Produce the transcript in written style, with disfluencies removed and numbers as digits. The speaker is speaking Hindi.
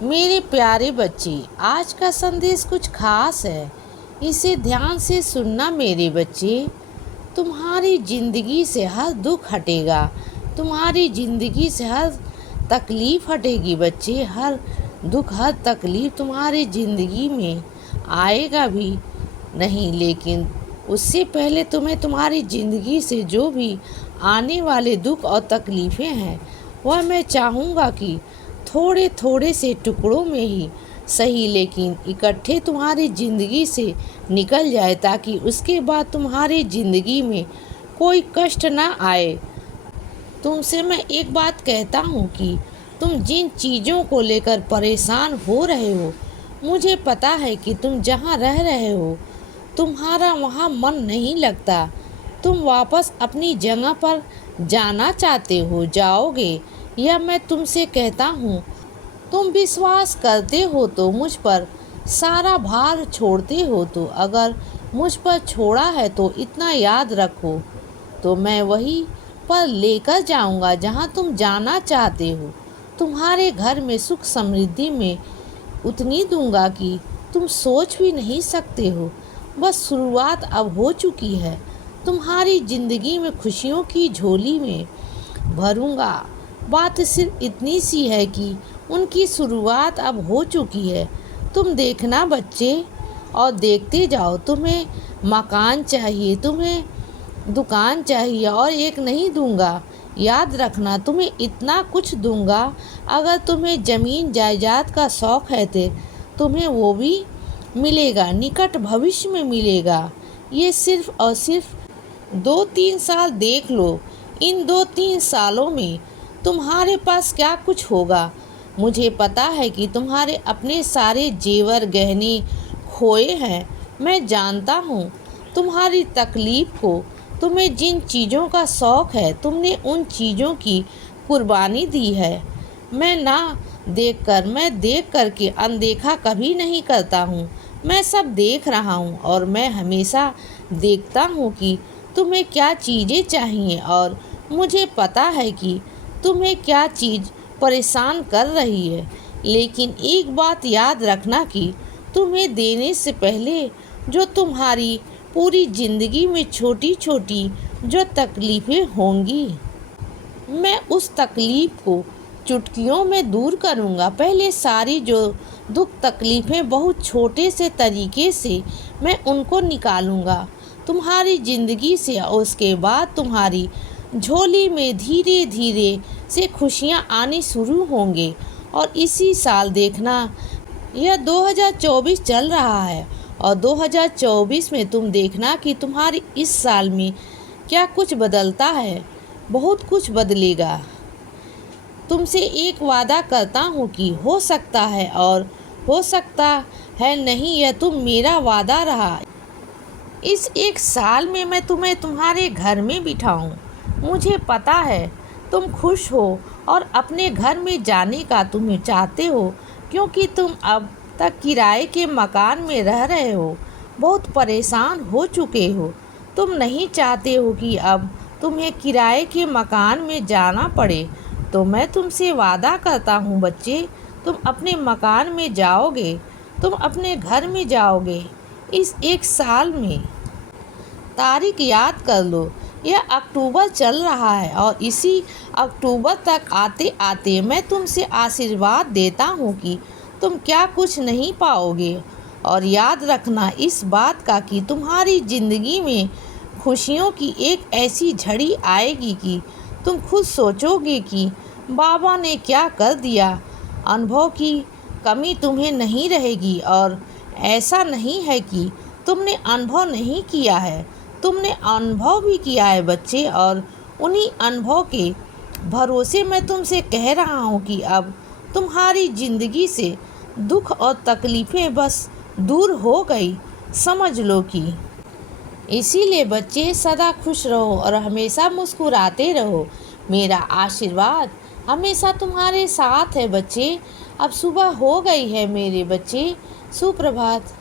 मेरे प्यारे बच्चे, आज का संदेश कुछ खास है। इसे ध्यान से सुनना मेरे बच्चे। तुम्हारी ज़िंदगी से हर दुख हटेगा। तुम्हारी ज़िंदगी से हर तकलीफ़ हटेगी बच्चे। हर दुख हर तकलीफ़ तुम्हारी ज़िंदगी में आएगा भी नहीं, लेकिन उससे पहले तुम्हें तुम्हारी ज़िंदगी से जो भी आने वाले दुख और तकलीफ़ें हैं, वह मैं चाहूँगा कि थोड़े थोड़े से टुकड़ों में ही सही, लेकिन इकट्ठे तुम्हारी ज़िंदगी से निकल जाए, ताकि उसके बाद तुम्हारी ज़िंदगी में कोई कष्ट ना आए। तुमसे मैं एक बात कहता हूँ कि तुम जिन चीज़ों को लेकर परेशान हो रहे हो, मुझे पता है कि तुम जहाँ रह रहे हो तुम्हारा वहाँ मन नहीं लगता। तुम वापस अपनी जगह पर जाना चाहते हो, जाओगे, यह मैं तुमसे कहता हूँ। तुम विश्वास करते हो तो मुझ पर सारा भार छोड़ते हो, तो अगर मुझ पर छोड़ा है तो इतना याद रखो, तो मैं वहीं पर लेकर जाऊंगा जहाँ तुम जाना चाहते हो। तुम्हारे घर में सुख समृद्धि में उतनी दूंगा कि तुम सोच भी नहीं सकते हो। बस शुरुआत अब हो चुकी है। तुम्हारी ज़िंदगी में खुशियों की झोली में भरूंगा। बात सिर्फ इतनी सी है कि उनकी शुरुआत अब हो चुकी है। तुम देखना बच्चे, और देखते जाओ। तुम्हें मकान चाहिए, तुम्हें दुकान चाहिए, और एक नहीं दूंगा। याद रखना, तुम्हें इतना कुछ दूंगा। अगर तुम्हें ज़मीन जायदाद का शौक़ है तो तुम्हें वो भी मिलेगा, निकट भविष्य में मिलेगा। ये सिर्फ और सिर्फ 2-3 साल देख लो। इन 2-3 सालों में तुम्हारे पास क्या कुछ होगा। मुझे पता है कि तुम्हारे अपने सारे जेवर गहने खोए हैं। मैं जानता हूँ तुम्हारी तकलीफ़ को। तुम्हें जिन चीज़ों का शौक़ है, तुमने उन चीज़ों की कुर्बानी दी है। मैं देख कर के अनदेखा कभी नहीं करता हूँ। मैं सब देख रहा हूँ, और मैं हमेशा देखता हूँ कि तुम्हें क्या चीज़ें चाहिए, और मुझे पता है कि तुम्हें क्या चीज़ परेशान कर रही है। लेकिन एक बात याद रखना कि तुम्हें देने से पहले जो तुम्हारी पूरी ज़िंदगी में छोटी छोटी जो तकलीफ़ें होंगी, मैं उस तकलीफ़ को चुटकियों में दूर करूँगा। पहले सारी जो दुख तकलीफ़ें बहुत छोटे से तरीके से मैं उनको निकालूँगा तुम्हारी ज़िंदगी से, और उसके बाद तुम्हारी झोली में धीरे धीरे से खुशियाँ आनी शुरू होंगे। और इसी साल देखना, यह 2024 चल रहा है, और 2024 में तुम देखना कि तुम्हारी इस साल में क्या कुछ बदलता है। बहुत कुछ बदलेगा। तुमसे एक वादा करता हूँ कि हो सकता है और हो सकता है नहीं, यह तुम मेरा वादा रहा। इस एक साल में मैं तुम्हें तुम्हारे घर में बिठाऊं। मुझे पता है तुम खुश हो और अपने घर में जाने का तुम चाहते हो, क्योंकि तुम अब तक किराए के मकान में रह रहे हो, बहुत परेशान हो चुके हो। तुम नहीं चाहते हो कि अब तुम्हें किराए के मकान में जाना पड़े। तो मैं तुमसे वादा करता हूँ बच्चे, तुम अपने मकान में जाओगे, तुम अपने घर में जाओगे। इस एक साल में तारीख याद कर लो, यह अक्टूबर चल रहा है, और इसी अक्टूबर तक आते आते मैं तुमसे आशीर्वाद देता हूँ कि तुम क्या कुछ नहीं पाओगे। और याद रखना इस बात का कि तुम्हारी ज़िंदगी में खुशियों की एक ऐसी झड़ी आएगी कि तुम खुद सोचोगे कि बाबा ने क्या कर दिया। अनुभव की कमी तुम्हें नहीं रहेगी, और ऐसा नहीं है कि तुमने अनुभव नहीं किया है, तुमने अनुभव भी किया है बच्चे। और उन्हीं अनुभव के भरोसे मैं तुमसे कह रहा हूँ कि अब तुम्हारी ज़िंदगी से दुख और तकलीफ़ें बस दूर हो गई, समझ लो कि। इसीलिए बच्चे सदा खुश रहो और हमेशा मुस्कुराते रहो। मेरा आशीर्वाद हमेशा तुम्हारे साथ है बच्चे। अब सुबह हो गई है मेरे बच्चे, सुप्रभात।